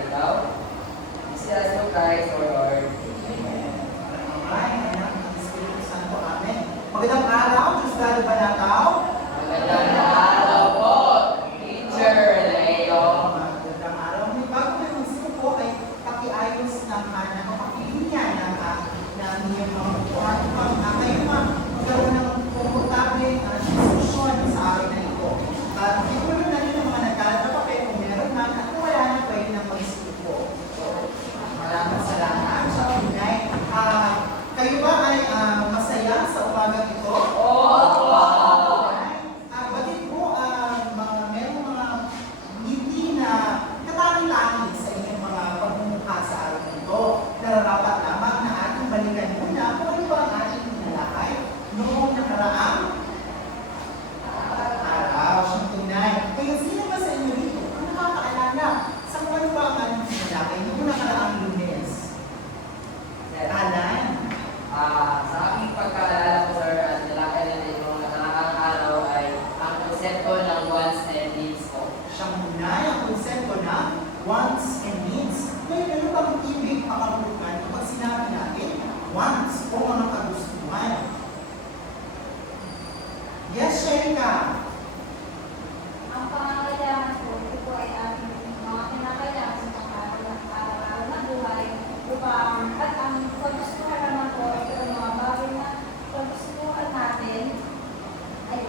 ikaw. This is no Christ, our Lord. Magandang araw, Diyos Lalo Banataw. Magandang araw po, Teacher Leo. Magandang araw. May bago kayo gusto po ay pakiayos naman na kapakilinya ng inyong mga upuan upang kayo magkaroon ng komportable diskusyon sa araw na ito. At ituloy na rin ang mga nagkalat na papel kung meron man at kung wala na pwede na mag-isip po. Maraming salamat sa unay. Kayo ba ay masaya sa umaga ito? Oo! Batid po, merong mga ngiti na katangi-tangi sa inyong mga pagmumukha sa araw nito. Nararapat lamang na ating balikan muna kung ano ba ang ating pinalakay noong nakaraang araw. Siyang tunay. Kaya sino ba sa inyo dito ang nakakaalala sa kung ano ba ang ating pinalakay noong nakaraang Lunes? Alan? Sa aking pagkaalala ko, sir, at nilakay na rin yung nakaraang araw ay ang konsepto ng wants and needs ko. Siyang tunay ang konsepto ng wants and needs. May ano bang ibig pakabulukan kapag sinabi natin wants o mga kagustuhan? Yes, Sherika. Ang pangangailangan po, ito po ay ating mga kinakailangan sa araw-araw na buhay upang at ang kagustuhan naman po, ito ang mga bagay na kagustuhan natin ay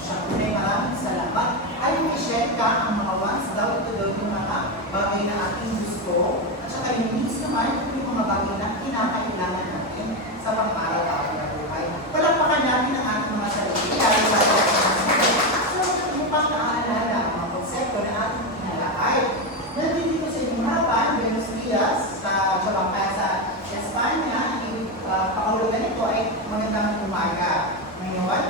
Siyang tunay, maraming salamat. Ayon kay Sherika, ang mga wants daw ito daw yung mga bagay na ating gusto at saka yung needs naman ito yung mga bagay na kinakailangan natin sa pang-araw-araw na buhay. Palakpakan natin ang ating mga sarili. So, upang naaalala ang mga konsepto na ating pinalakay. Nandito sa inyong harapan, Buenos Dias, sa Chabacay sa Espanya, yung pakahulugan nito ay magandang umaga. Ngayon,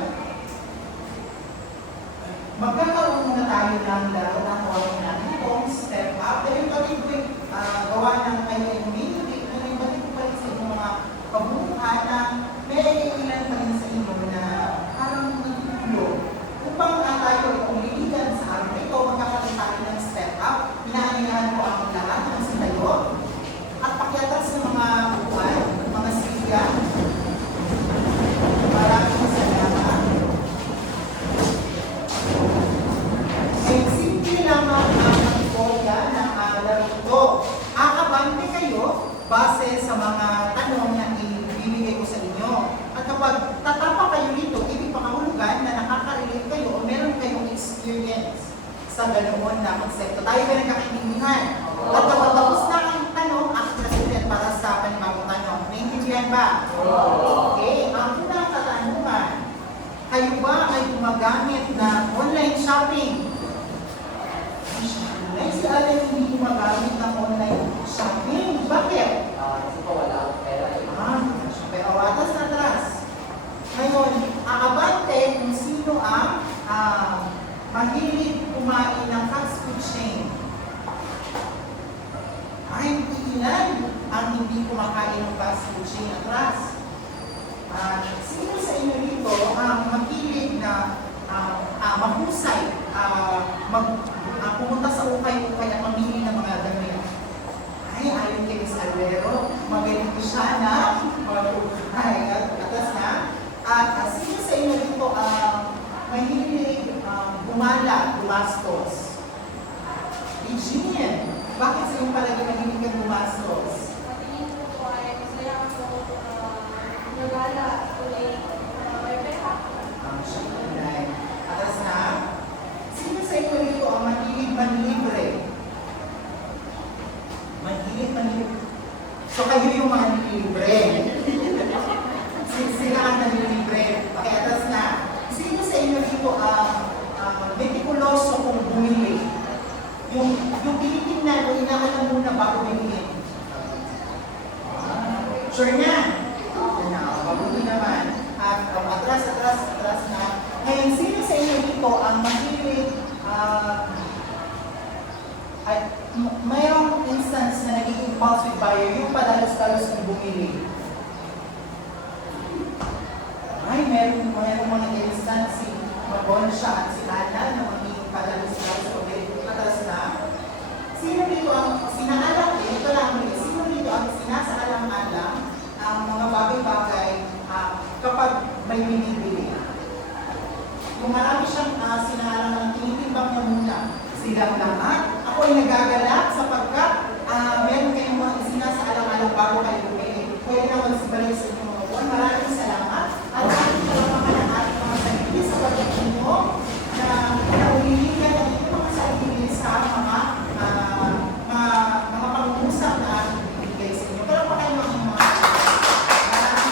magkakaroon muna tayo ng laro na tawagin natin itong step up. Dahil pati ko gawa ng kayo community, may pati ko pa rin sa inyong mga kabubuhan na may ilan pa rin sa inyo na parang nagtutulog. Upang tayo umiligan sa araw na ito, magkakaroon tayo ng step up. Inaanihan ko ang lahat ng sitayo at pakiatas ng mga upuan, mga silya. Maraming salamat. Ay simple lamang ang istorya ng laro ito. Akabante kayo base sa mga tanong na ibibigay ko sa inyo. At kapag tatapa kayo nito, ibig pakahulugan na nakaka-relate kayo o meron kayong experience sa ganoon na konsepto. Tayo ba nagkakaintindihan? At kapag tapos na ang tanong, aking nasulit para sa panibagong tanong. Naintindihan ba? Okay. Ang unang katanungan, kayo ba ay gumagamit ng online shopping? Ay, si Alan hindi gumagamit ng online shopping. Bakit? Kasi po wala akong pera. Pero atas na atras. Ngayon, aabante kung sino ang mahilig kumain ng fast food chain. Ay, ilan ang hindi kumakain ng fast food chain atras? Sino sa inyo dito ang mahilig na mahusay, pumunta sa ukay-ukay at mamili ng mga damit? Ay, ayon kay Miss Alvero, magaling ko siya na mag-ukay at atas na. At sino sa inyo dito mahilig gumastos? Eugene, bakit sa inyo palagi mahilig kang gumastos? patingin ko po ay masaya ako nagala kulay may pera. Siya tunay. Atas na. Sino sa inyo dito ang mahilig manlibre? Mahilig manlibre. So kayo yung mga nililibre. Sila ang nililibre. Okay, atas na. Sino sa inyo dito ang metikuloso kung bumili? Yung tinitingnan o inaalam muna bago bumili. Sure na? Mabuti naman. At atras na. Ngayon, sino sa inyo dito ang mahilig at mayroong instance na naging impulsive buyer, yung padalos-dalos ng bumili? Ay, meron mga instance si Mabonsha at si Ana na magiging padalos-dalos o very atas na. Sino dito ang silang lahat. Ako ay nagagalak sapagkat meron kayong mga sinasaalang-alang bago kayo bumili. Pwede na magsibalik sa inyong mga buwan. Maraming salamat. At aking kalamakan ang ating mga sarili sa pagkakin nyo na nauliligyan at ito mga sarili sa mga pangungusap na aking bibigay sa inyo. Pero pa kayo mga maraming salamat.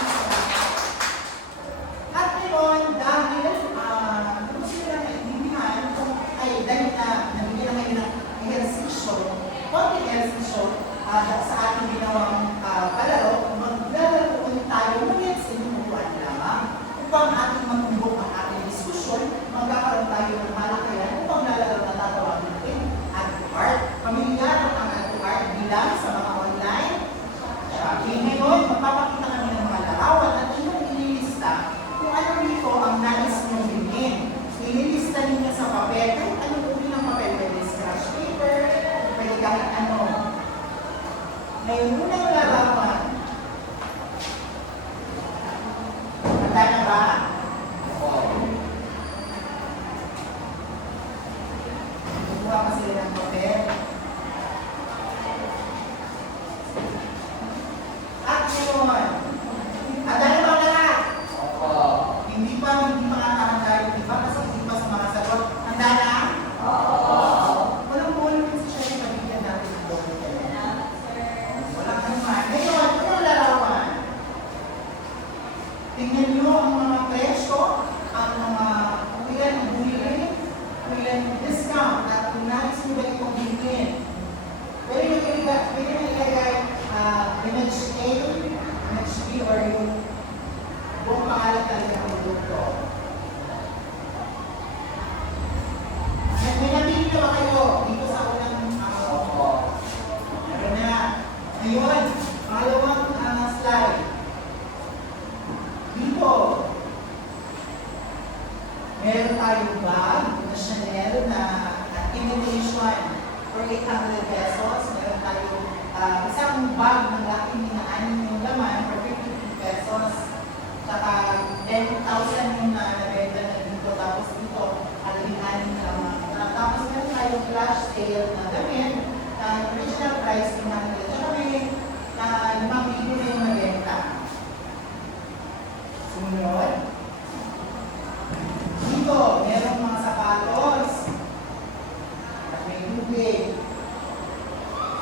At ngayon, dahil gusto nyo lang naibigan, dahil na nabigyan na ngayon ng ehersisyo, konting ehersisyo sa ating ginawang palaro, maglalaro ulit tayo ngunit sa inyong upuan lamang upang ating matumbok ang ating diskusyon, magkakaroon tayo ng malakayan upang lalaro na tatawagin natin add to cart. Pamilyar ang add to cart bilang sa mga online shopping. Ngayon, magpapakita kami ng mga larawan at inyong ililista kung ano dito ang nais nyong bilhin. Ililista ninyo sa papel, kahit anong uri ng papel, pwede scratch paper, pwede kahit ano. Ngayon, unang larawan. Handa na ba? Kuha pa sila ng papel. At ngayon, handa na ba lahat? Opo. Hindi pa nga tayo, di ba? Kasi hindi pa sa mga sagot. Handa na? Opo. Walang bulong kasi siya yung nabigyan natin ng bulong. Salamat, sir. Walang naman. Ngayon, unang larawan. Tingnan nyo ang mga presyo, ang mga kung ilan ang bumili, kung ilan ang discount, at kung nais nyo ba itong bilhin. Pwede nyo ilagay image A, image B, or yung buong pangalan talaga ng produkto. May napili na ba kayo dito sa unang Opo. meron na. Ngayon, pangalawang slide. Dito, meron tayong bag na Chanel na imitation for 800 pesos. Meron tayong isang bag ng laki na 6 yung laman for 52 pesos. Saka 10,000 yung nabenta na dito. Tapos dito, 16 naman. Tapos meron tayong flash sale na damit. Original price yung natin. Saka may 5 libo na yung nabenta. Sumunod. Dito, merong mga sapatos. At may tubig.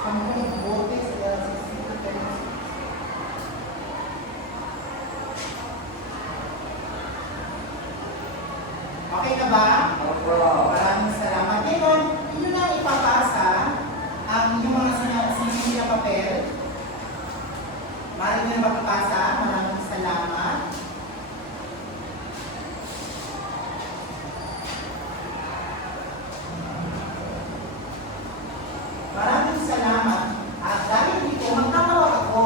Sampung bote sila sa sisip. Okay na ba? Opo. Maraming salamat. Ngayon, inyo na ipapasa ang inyong mga sinili na papel. Maaari na makipasa. Maraming salamat. Maraming salamat. At dahil dito, magtatawag ako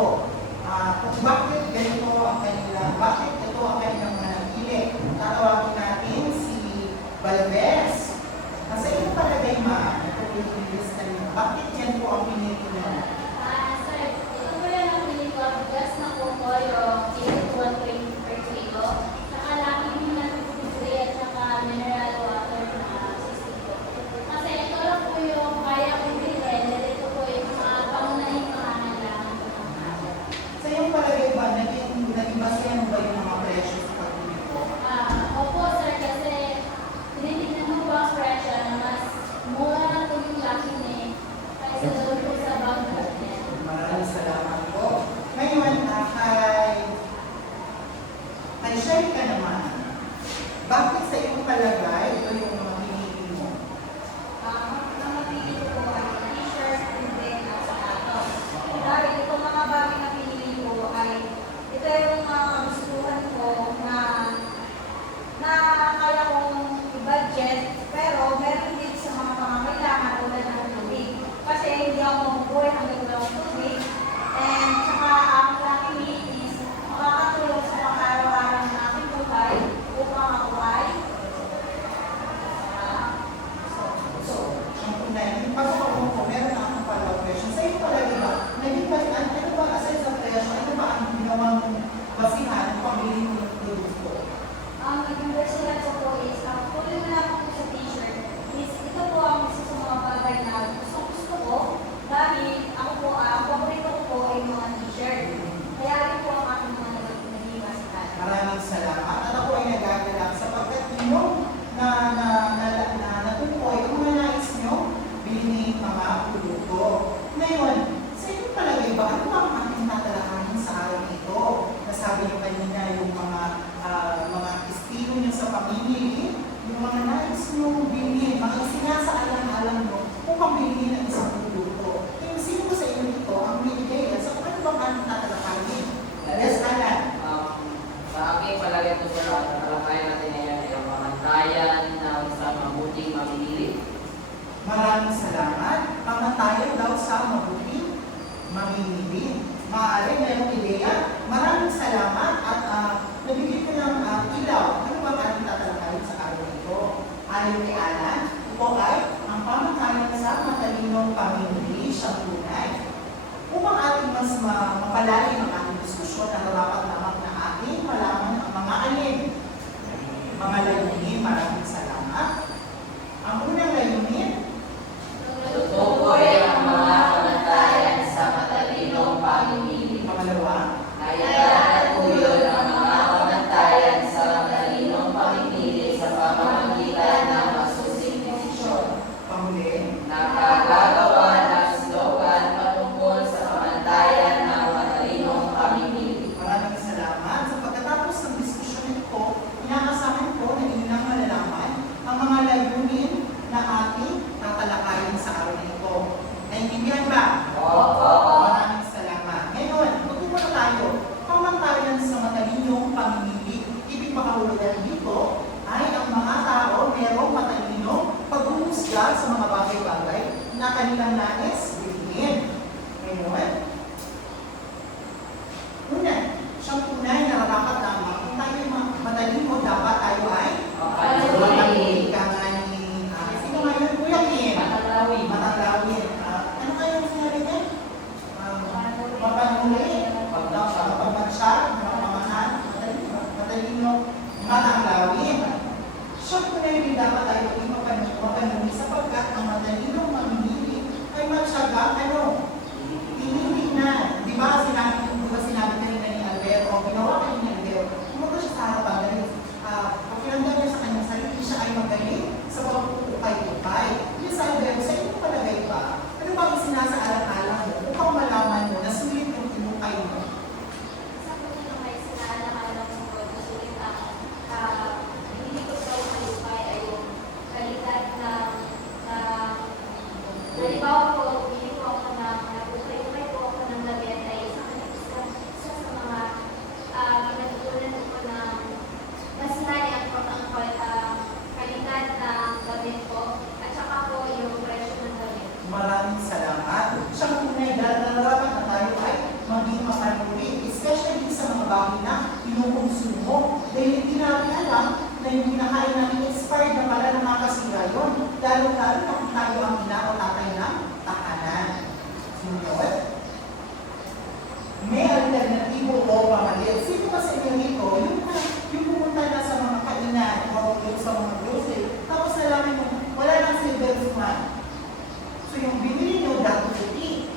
kung bakit ganito ang kanila, bakit ito ang kanilang managili. Tatawagin natin si Balbes. Kasi ito palagay ma, ito po yung lista niyo. Bakit yan po ang pinili niyo? Sir, ito po yan ang pili ko. Bigas na kukoyo, 81 per kilo. Saka laki din na tubig at saka mineral water na 60 po. Kasi ito lang po yung kaya kong bilhin. Ito po yung mga pangunahing pangangailangan ko ng araw. Sa iyong palagay ba, naging basehan mo ba yung mga presyo sa pagbili ko? Opo, sir, kasi tinitignan mo ba ang presyo na mas mura na po yung laki niya kaysa doon po sa bag natin. Maraming salamat po. Ngayon, kay Sherry ka naman. Bakit sa iyong palagay, ito yung mga pinili mo? Ang napili ko po ay t-shirt, tubig, at sapatos. Dahil itong mga bagay na pinili ko ay ito yung mga gustuhan ko na kaya kong i-budget, pero meron din sa mga pangangailangan tulad ng tubig. Kasi hindi ako mabubuhay hanggang wala akong tubig. And saka ang laki need is makakatulong sa pang-araw-araw ng aking buhay upang ako ay Ang unay, yung pagkakaroon ko, meron na akong follow-up question. Sa iyong palagay ba, naging ba, ano ba aside sa presyo, ano ba ang ginawang basihan ng pambili mo ng produkto? ang naging versihan ko po is, ang kulay na lang po sa t-shirt is ito po ang isa sa mga mamimili. Maaari mayroong ideya. Maraming salamat at nabigyan ko ng ilaw. Ano ba ang ating tatalakayin sa araw nito? Ayon kay Alan, ito ay ang pamatayan sa matalinong pamimili siyang tunay. Upang ating mas mapalalim ang ating diskusyon, nararapat lamang na ating malaman ang mga alin. Mga layunin, maraming salamat. Ang unang layunin, Tutukoy ang mga kamatayan sa matalinong pamimili. pangalawa, Ay itataguyod ang mga kamatayan sa matalinong pamimili sa pamamagitan ng masusing desisyon. panghuli, Nakagagawa ng slogan patungkol sa kamatayan ng matalinong pamimili. maraming salamat. Sa pagkatapos ng diskusyon ito, inaasahan ko na inyong malalaman ang mga layunin na ating tatalakayin sa araw na ito. Naintindihan ba? Opo. Maraming salamat. Ngayon, magtuto na tayo. Pamantayan sa matalinong pamimili. Ibig makahulugan dito ay ang mga tao merong matalino paghuhusga sa mga bagay-bagay na kanilang nais bilhin. Ngayon, una, siyang tunay na nararapat lamang kung tayo ay matalino, dapat tayo ay Mapanuri. Ika nga ni, sino nga yun? Kuya Kim? Matatlawin. Matatlawin. Ano nga yung sinabi niya? Mapanuli. Pagpagmansya, mapamahan, matalino, matatlawin. Siya po na yun dapat tayo ay mapanuli sapagkat ang matalino mamimili ay matyaga, pinili na. Di ba sinabi kanina ni Albert, o ginawa kanina ni Albert, pumunta siya sa harapan dahil pakiramdam niya sa kanyang sarili, siya ay magaling sa pagpupukay-pukay. Yung sa Albert, sa inyo palagay pa, ano ba ang sinasaalang-alang mo upang malaman mo na sulit yung tinukay mo? Sa pagkakita may sinaalala ko po na sulit hindi ko sa malupay ay yung kalidad na halimbawa po, hindi po ako nagupay po ako ng labian ay isa sa mga pinatutunan ko na mas nariyan po ang kalidad ng damit ko at saka po yung presyo ng damit. Maraming salamat. Siyang tunay dahil nararapat na tayo ay maging mapanuri, especially sa mga bagay na kinukonsumo. Dahil hindi natin alam na yung kinakain natin expired na pala na makasira yun. Lalo-lalo na kung tayo ang ina o tatay ng tahanan. Sunod, may alternatibo o pamalit. Sino ba sa inyo nito? Yung pumunta na sa mga kainan o yung sa mga grocery, tapos nalaman mo, wala nang silver man. So yung binili nyo, dati.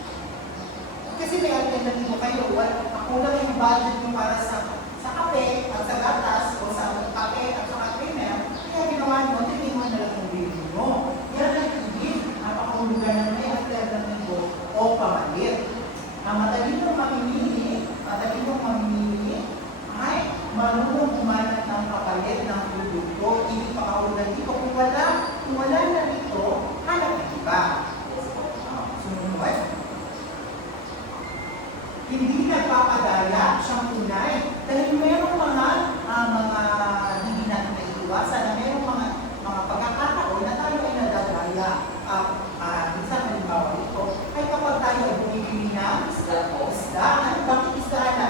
Kasi may alternatibo kayo. Kulang yung budget nyo para sa kape at sa gatas o sa kape at sa creamer. Kaya ginawa nyo, tingin mo na lang yung binili nyo. Yan ang ibig. Napakahulugan na may alternatibo o pamalit. Ang matalinong mamimili ay marunong umanat ng kapalit ng produkto. Ibig pakahulugan dito. Kung wala na dito, hanap na iba. Sunod. Hindi nagpapadaya siyang tunay. Dahil mayroong mga hindi natin naiiwasan na mayroong mga pagkakataon na tayo ay nadadaya. Minsan halimbawa ito, ay kapag tayo ay bumibili ng isda, bakit isda na?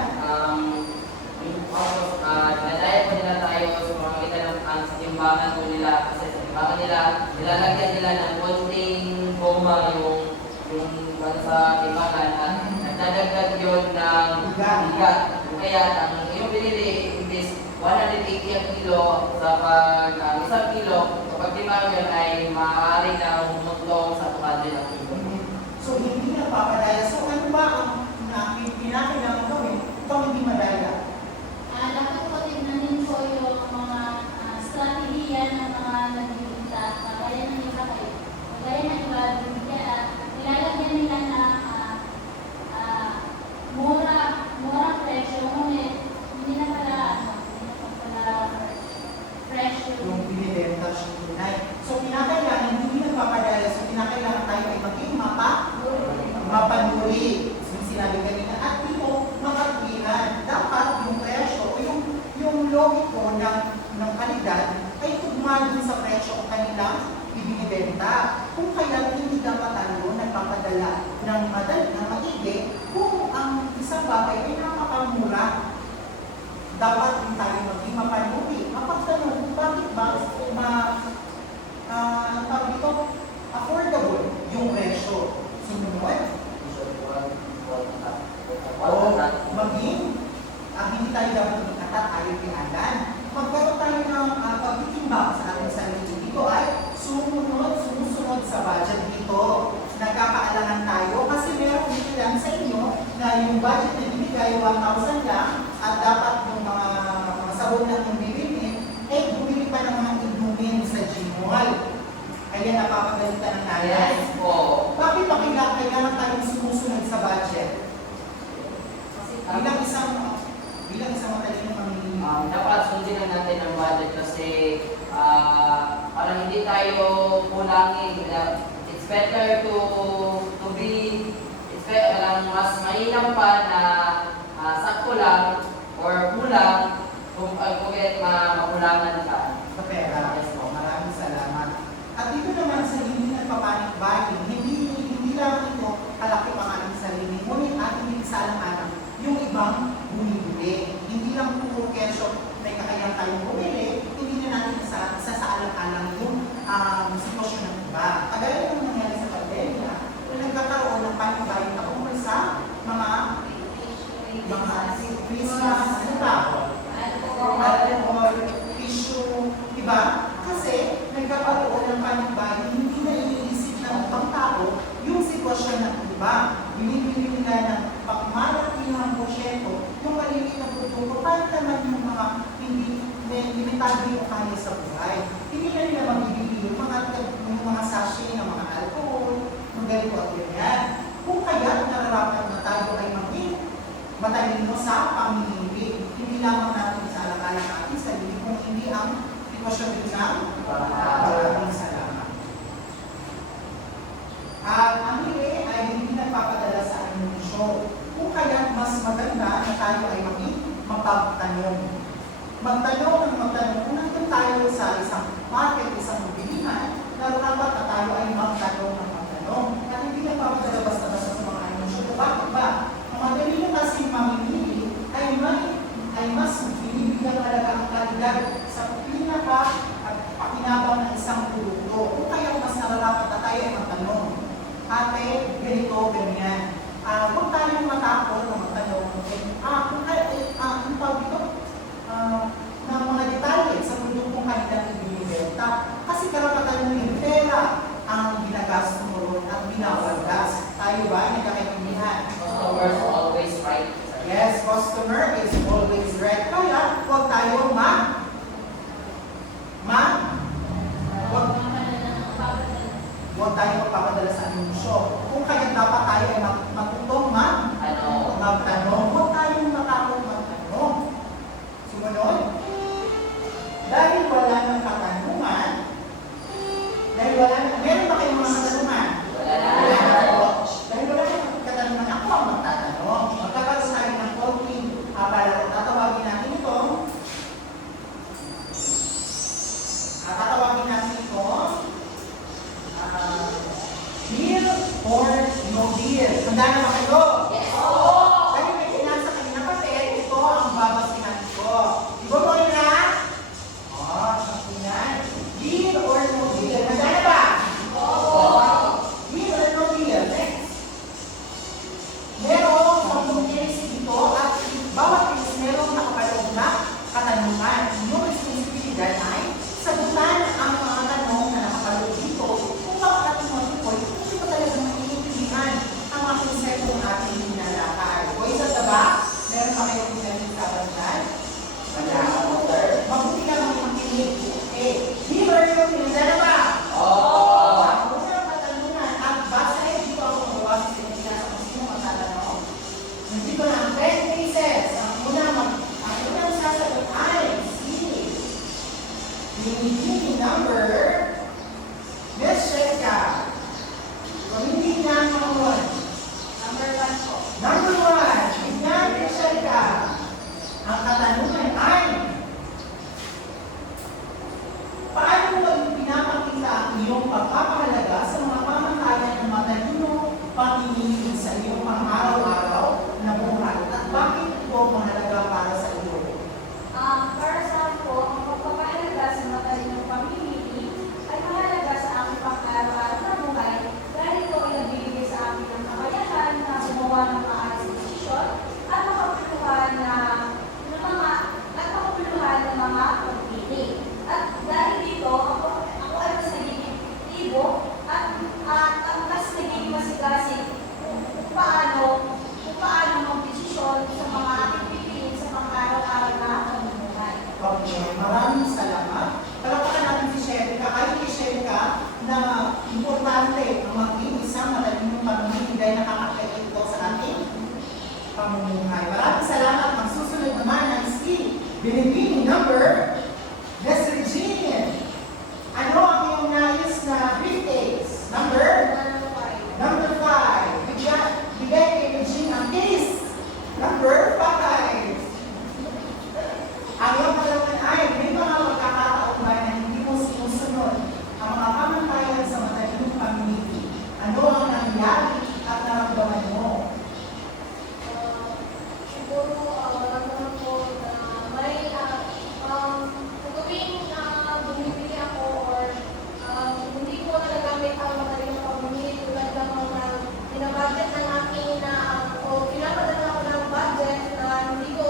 Nadaya po nila tayo sa mga kita ng sa timbangan po nila kasi sa timbangan nila, nilalagyan nila ng konting goma yung sa timbangan at nagdadagdag yun ng bigat. Kaya ang iyong binili, imbis 180 ang kilo, sa isang kilo, kapag timbangan yun ay maaari na humutlong sa 200 ang kilo. So hindi nagpapadaya. So ano ba ang pinakailangan gawin kung hindi madaya? Dapat po tignanin po yung mga strategiya ng mga nagbibigta. Kagaya ng iba kayo. Kagaya ng iba, nilalagyan nila na mura presyo. Ngunit hindi na pala presyo. Yung binibenta siya tunay. So pinakailangan, hindi nagpapadaya. So pinakailangan tayo ay maging mapanuri. So sinabi kanina, at ito, makatwiran. Dapat yung presyo o yung logiko ng kalidad ay tugma dun sa presyo o kanilang ibinibenta. Kung kailan hindi dapat tayo nagpapadala ng maigi dapat din tayo maging mapanuri. Mapagtanong kung bakit ba ang tawag dito, affordable yung presyo. Sumunod, o maging hindi tayo dapat magkatat, ayaw piagan. Magkaroon tayo ng pagtitimbang sa ating sarili. Dito ay sumusunod sa budget dito. Nagkakaalangan tayo kasi meron ilan sa inyo na yung budget na binigay 1,000 lang at dapat yung mga sabon lang yung bibili, bumili pa ng mga inumin sa Gmall. Kaya napapagalitan ng nanay. Yes po. Bakit ba kailangan tayong sumusunod sa budget? Bilang isang matalinong mamimili. Dapat sundin lang natin ang budget kasi para hindi tayo kulangin. It's better to be, mas mainam pa na sakto lang or kulang kung makulangan ka. Sa pera. Yes po. Maraming salamat. At dito naman sa hindi nagpapanik buying, hindi lang ito kalaki ang ating sarili, ngunit ating isalang-alang yung ibang bumibili. Hindi lang puro kesyo may kakayahan tayong bumili, hindi na natin isasaalang-alang yung sitwasyon ng iba. Kagaya ng nangyari sa pandemya, kung nagkakaroon ng panic buying tungkol sa mga Christmas, ano ba? Alcohol, issue, diba? Kasi nagkakaroon ng panic buying, hindi na iniisip ng ibang tao yung sitwasyon ng iba. Binibili nila ng pagmalaki ng porsyento, yung maliliit na produkto, para naman yung mga hindi limitado yung kanya sa buhay. Hindi na nila magbibili yung mga sachet ng mga alcohol, ng ganito at ganyan. Kung kaya nararapat na tayo ay maging matalino sa pamimili, hindi lamang natin sa alang-alang natin sa sarili, kung hindi ang sitwasyon din ng maraming salamat. Ang hili ay hindi nagpapadala sa anunsyo. Kung kaya mas maganda na tayo ay magtanong. Magtanong. Kung nandun tayo sa isang market, isang bilihan, nararapat na tayo ay magtanong. At hindi nagpapadala basta-basta sa mga anunsyo. Bakit ba? Ang madali nyo kasi mamimili ay mas binibigyan talaga ang kalidad sa pinaka at pakinabang ng isang produkto. Kung kaya mas nararapat na tayo ay magtanong. Ate, ganito, ganyan. Huwag tayong matakot na magtanong. Ang tawag dito, ng mga detalye sa produktong kanilang ibinibenta. Kasi karapatan mo yung pera ang ginagastos mo ron at binawagas. Tayo ba? Nagkakaintindihan? Customers always right. Yes, customer is always right. Kaya, huwag tayo huwag tayo magpapadala sa anunsyo. Kung kaya dapat tayo ay matutong magtanong. Huwag tayong matakot magtanong. Sumunod. Dahil wala ng katanungan, meron ba kayong mga katanungan? Dahil wala ng katanungan, ako ang magtatanong. Magkakaroon tayo ng konting para tatawagin natin ito. Deal or no deal? Handa na ba kayo? Yes. Dahil may kinasa kanina papel, ito ang babasihan ko. Iba mo rin na? Yan. Deal or no deal? Handa na ba? Deal or no deal? Next. Merong 10 case dito at bawat case merong nakapaloob na katanungan. Yung responsibilidad ay sagutan ang mga tanong na nakapaloob dito kung bakit ating mga people hindi ko talaga maintindihan ang mga konseptong ating hinalakay. O isa sa ba? Meron pa kayong pinag-isapan dyan? Wala. Mabuti ka mga makinig. Deal or no deal? Handa na ba? Ang unang katanungan at base dito ako magawa sa sinigasa kung sino matatanong. Nandito na ang 10 cases. Ang unang sasagot ay yung number, let's check ka. Kung hindi na naman. Number 1 po. Number 1, tignan, let's check ka. Ang katanungan ay, paano mo pinapakita ang iyong pagpapahalaga sa mga pamatayan ng matalino pangingin sa iyong pang-araw-araw na buhay? At bakit ito mahalaga para sa iyo? pamumuhay. Maraming salamat. Ang susunod naman ay si Binibining number Miss Regine. Ano ang iyong nais na briefcase? Number 5. Bigay kay Regine ang case. Number 5. Ang iyong kalangan ay may mga magkakataon ba na hindi mo sinusunod ang mga pamantayan sa matalinong community. Ano ang nangyari at naramdaman mo? Siguro, naman po na may, tuwing bumibili ako or hindi ko nagagamit ang madaling pamili tulad ng mga binabudget ng aking o pinapadala ako ng budget na hindi ko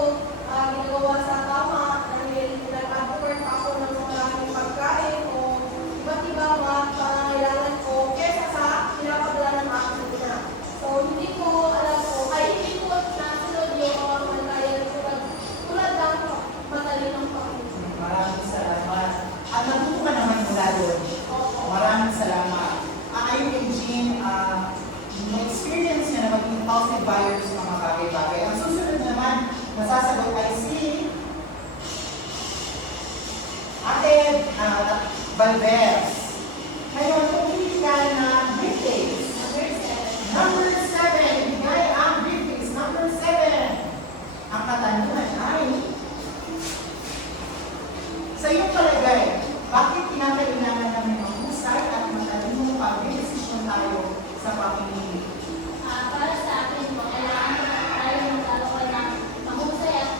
ginagawa sa tama dahil nag-advert ako ng mga pagkain o iba't iba mga pangangailangan ko kesa sa pinapadala ng aking ina. So, hindi ko alam ko, hindi ko nasunod yung mga pangangailangan tulad ng matalinong pamili. Maraming salamat. At natuto ka naman mula doon. Maraming salamat. Ayon kay Jean, yung experience niya na maging impulsive buyers ng mga bagay-bagay. Ang susunod naman, masasagot ay si Ate Valdez. Ngayon, pumili ka na briefcase. Number 7. Bigay ang briefcase. Number 7. Ang katanungan ay, sa iyong palagay, bakit kinakailangan namin ang husay at matalinong pag-desisyon tayo sa pamimili? Para sa akin po, kailangan tayo magkaroon ng mahusay at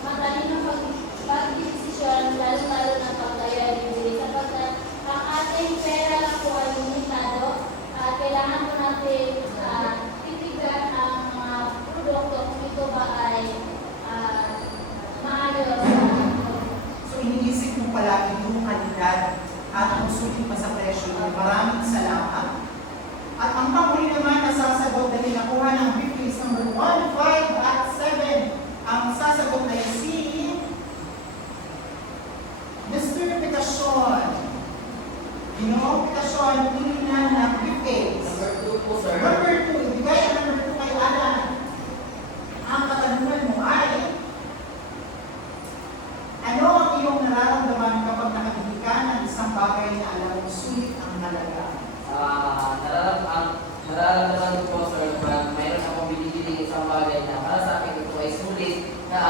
matalinong pagdesisyon, lalo-lalo na pagkaya bibili. Sapagkat ang ating pera lang po ay limitado at kailangan po natin titigan ang mga produkto kung ito ba ay maayos. So, iniisip mo palagi yung kalidad at ang sulit pa sa presyo. Maraming salamat. At ang panghuli naman na sasagot dahil nakuha ng briefcase number 1, 5, at 7. Ang sasagot ay si Mr. Pitacion. Ginoong Pitacion, pili na ng briefcase. Number 2 po, sir. Number 2, ibigay ang number 2 kay Alan. Ang katanungan mo ay, ano ang iyong nararamdaman kapag nakabili ka ng isang bagay na alam mo sulit ang halaga? Nararamdaman ko po, sir, pag mayroon akong binibili isang bagay na para sa akin ito ay sulit na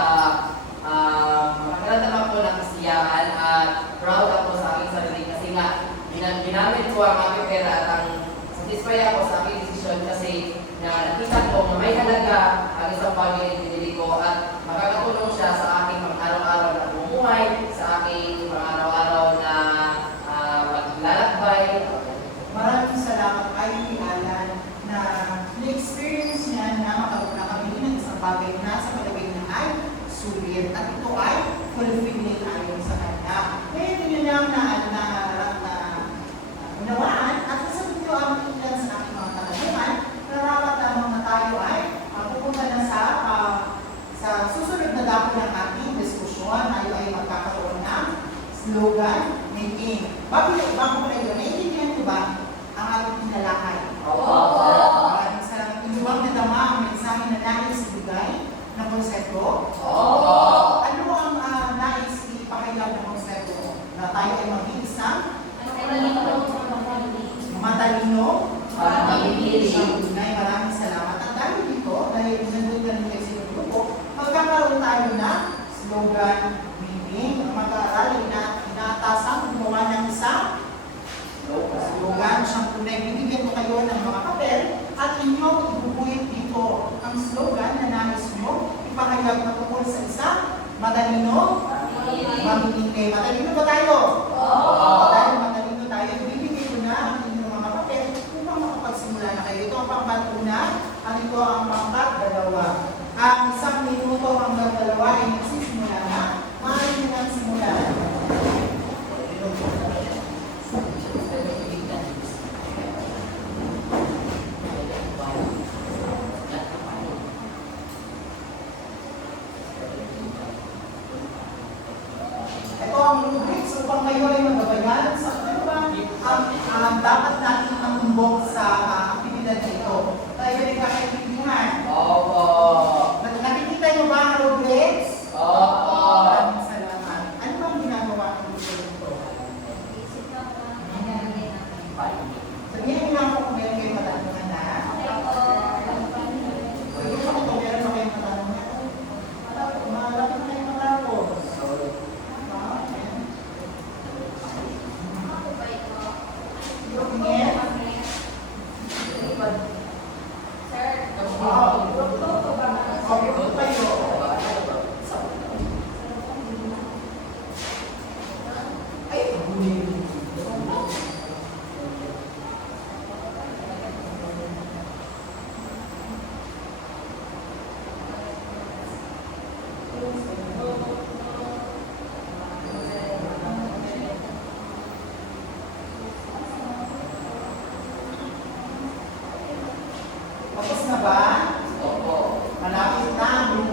magkaroon po ng kasiyahan at proud ako sa aking sarili kasi nga ginamit ko ang aking pera at ang satisfy ako sa aking desisyon kasi na nakita ko na may halaga ang isang bagay na binili ko at makakatulong siya sa aking pang-araw-araw na bumuhay, sa aking pang-araw-araw na maglalakbay. Maraming salamat kay Alan na na-experience niya na nakabili ng isang bagay na sa palagay niya ay sulit at ito ay fulfilling ayon sa kanya. Ngayon nyo lang na unawaan at sasagot nyo ang ilan sa aking mga katanungan. Narapat lamang na tayo ay pupunta na sa susunod na dako ng ating diskusyon. Tayo ay magkakaroon ng slogan making. Bago pa yun, naiintindihan niyo ba ang ating pinalakay? Maraming salamat. Iluwang na dama ang mensahe na nais ibigay na konsepto. Ano ang nais ipakailaw ng konsepto? Na tayo ay mag-iisang matalino siyang tunay. Maraming salamat. At dahil dito, dahil nandun ka rin kayo sa grupo, magkakaroon tayo ng slogan meeting. Ang mag-aaral ay inatasang gumawa ng isang slogan siyang tunay. Bibigyan ko kayo ng mga papel at inyong ibubuhit dito ang slogan na nais nyo ipakailaw na tungkol sa isang matalino mamimili. Matalino ba tayo? Dahil matalino tayo, bibigyan ko na ang inyong mga papel upang makapagsimula na kayo. Ito ang pangkat-una at ito ang pangkat-dalawa. Ang 1 minuto hanggang 2 ay nagsisimula na. Maaari nyo nang simulan. Ito ang rubrics upang kayo ay magabayan sa ano ba ang dapat natin ang sa aktibidad nito. Tayo rin kakaintindihan. Opo.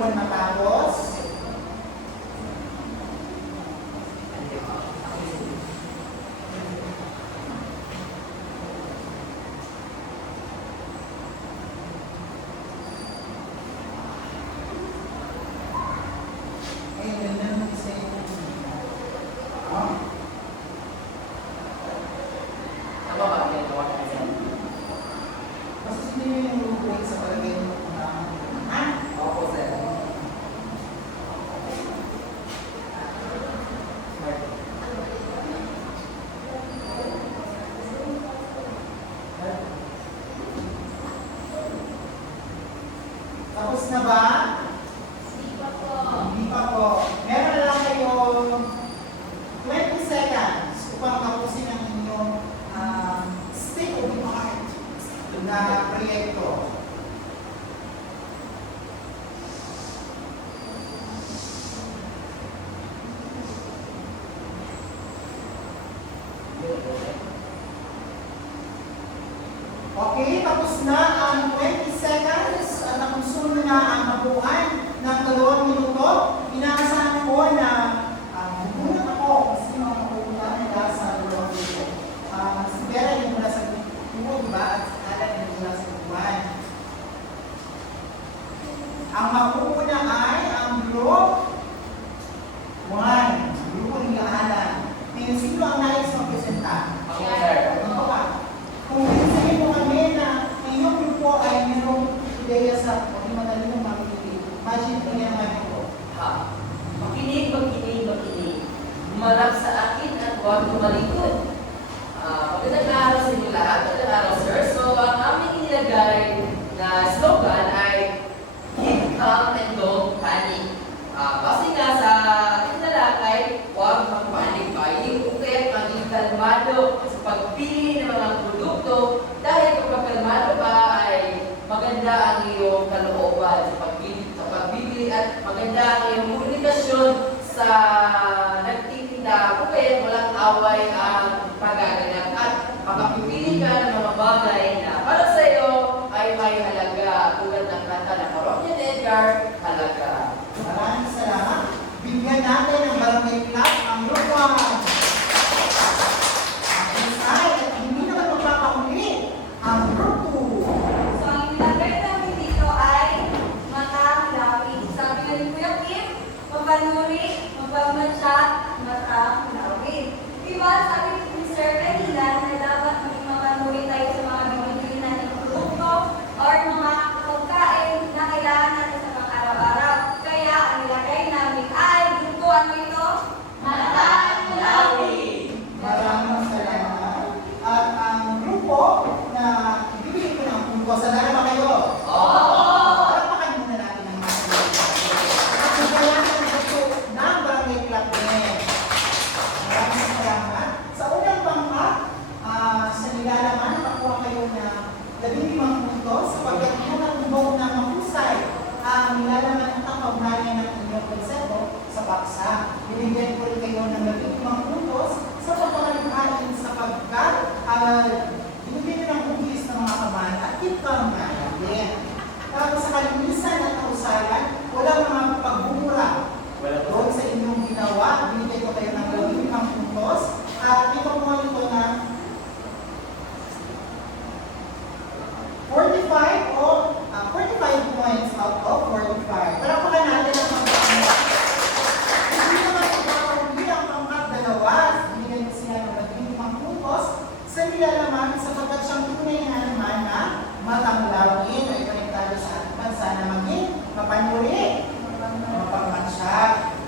buwan matapos. Ayun, ganda ng design mo. Ah. Ano ba? Ginagawa ka yan? Kasi hindi nyo yung rubrik sa palagay mo. Ha? Opo, sir. Tapos na ba? Hindi pa po. Hindi pa po. Meron na lang kayong 20 seconds upang tapusin ang inyong state of the art na proyekto. Okay, tapos na ang 20 seconds at nakonsumo na ang mabuhan ng 2 minuto. Inaasahan ko na muna ako kasi mga mapupunta nila sa 2 minuto. Si Vera yung mula sa buwan, diba? At si Alan yung mula sa buwan. Ang mapupunta ay ang group 1. Grupo ni Alan. Ngayon, sino ang nais mag-presenta? Ako, sir. Ano ba? Kung sabihin mo kami na inyong grupo ay mayroong ideya sa hindi madali mong makikita. Imagine ko niya naman ito. Ha? Makinig, makinig, makinig. Humarap sa akin at huwag tumalikod. Magandang araw sa inyo lahat. Magandang araw, sir. So, ang aming inilagay na slogan ay Keep calm and don't panic. Kasi nga sa ating talakay, huwag magpanik pa. Hindi ko kaya't maging kalmado sa pagpili ng mga produkto dahil kapag kalmado ka ay maganda ang iyong kalooban sa pagbibili at maganda ang iyong komunikasyon sa nagtitinda kung kaya't walang away ang pagaganap at makapipili ka ng mga bagay na para sa iyo ay may halaga tulad ng kanta ng Parokya ni Edgar, halaga. Maraming salamat. Bigyan natin ng barangay club ang grupo. At hindi naman magpapahuli ang grupo. So, ang ilagay namin dito ay matang-lawig. Sabi nga ni Kuya Kim, mapanuri, magpamansya, matang-lawig. Diba, sabi ni Sir kanina na dapat maging mapanuri tayo sa mga binibili natin ng produkto or mga pagkain na kailangan natin sa pang-araw-araw. Kaya, ang ilagay namin ay grupo ano ito? Matang-lawig. Maraming salamat. At ang grupo na ibibigay ko ng punto, sana ba kayo? Palakpakan muna natin ang mga at bigyan natin ang grupo ng barangay club din. Maraming salamat. Sa unang pangkat, sa nilalaman, nakakuha kayo na 15 puntos sapagkat nakatubog na mahusay ang nilalaman at ang kaugnayan ng inyong konsepto sa paksa. Binigyan ko rin kayo ng 15 puntos sa pagkakalikhain sapagkat binigyan nyo ng hugis ng mga kaman at keep calm na natin. Tapos sa kalinisan at kausayan, walang mga pagbumura. Doon sa inyong ginawa, binigyan ko kayo ng 15 puntos at ito po ito na 45 o 45 points out of 45. Pero pala natin ang pagkakamit. Hindi naman ipapahuli ang pangkat-dalawa. Binigyan ko sila ng 15 puntos sa nilalaman sapagkat siyang tunay na naman na matanglawin o ikonektado sa ating bansa na maging mapanuri, mapagmansya.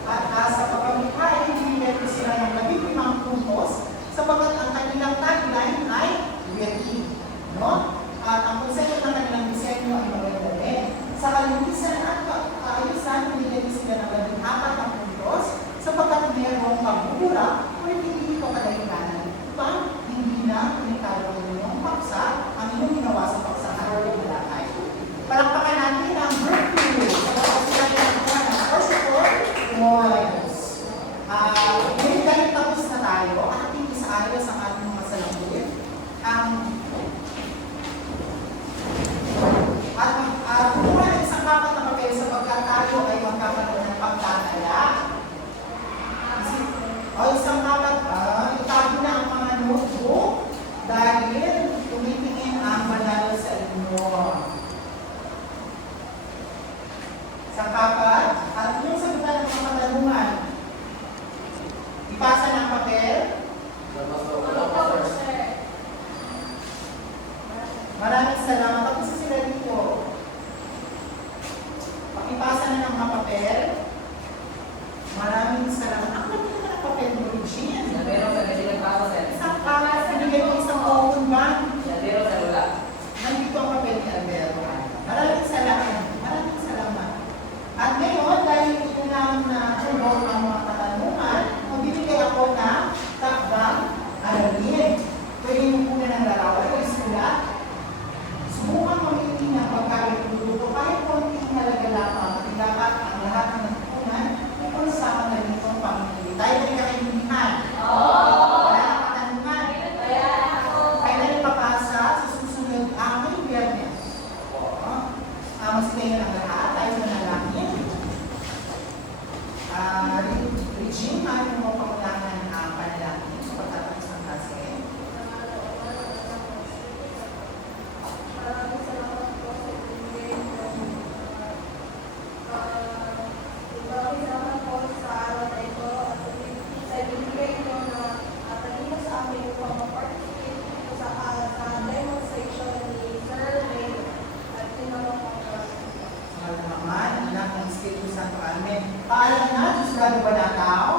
At sa pagkamikhain, binigyan ko sila ng 15 puntos sapagkat ang kanilang tagline ay ready. No? At ang konsepto ng kanilang disenyo ay maganda rin. Sa kalinisan at kaayusan, binigyan sila ng 14 na puntos sapagkat mayroong pagbubura o hindi ito kadahilanan. Upang hindi na konektado ang inyong paksa, ang inyong ginawa sa paksa na rin malakay. Palakpakan natin ang group 2 sapagkat sila nakakuha ng 44 points. Ngayon dahil tapos na tayo, ating isaayos ang ating mga salamulit. At kumuha ng isang kapat na kayo sapagkat tayo magkakaroon ng pagtatala. O isang kapat, itago na ang mga notebook dahil tumitingin ang manalo sa inyo. Isang kapat, at yung sagutan ng mga katanungan, ipasa ng papel. Maraming salamat. Tapos sila dito. Pakipasa na ng mga papel. Maraming salamat. Ang ganda naman ang papel mo, Regine. Pero sa kasi nagpasa sir. Isang kalas, binigay mo isang open bag. Pero sa wala. Nandito ang papel ni Alberto. Maraming salamat. Maraming salamat. At ngayon, dahil ito na tulong ang mga katanungan, magbibigay ako na takdang aralin. Pwede mo muna ng larawan o isulat. Subukan mamili ng pagkain luluto kahit konting halaga lamang at dapat ang lahat ng natutunan ay kung saan na dito ang pamilya. Tayo rin kakaintindihan. Wala nang katanungan. Kailan ipapasa sa susunod ang Biyernes? Magsigayon ang lahat. Tayo manalangin. Regine, ano mo pangulangan ang panalangin sa pagtatapos ng klase? Maraming salamat po sa ibigay mo. Maraming salamat po sa araw na ito at sa ibigay mo na kanina sa amin po mag-participate sa demonstration ni Sir Ray at tinanong ko Mahal naman, anak ng Espiritu Santo. Amen. Paalam na, Diyos lalo ba nataw?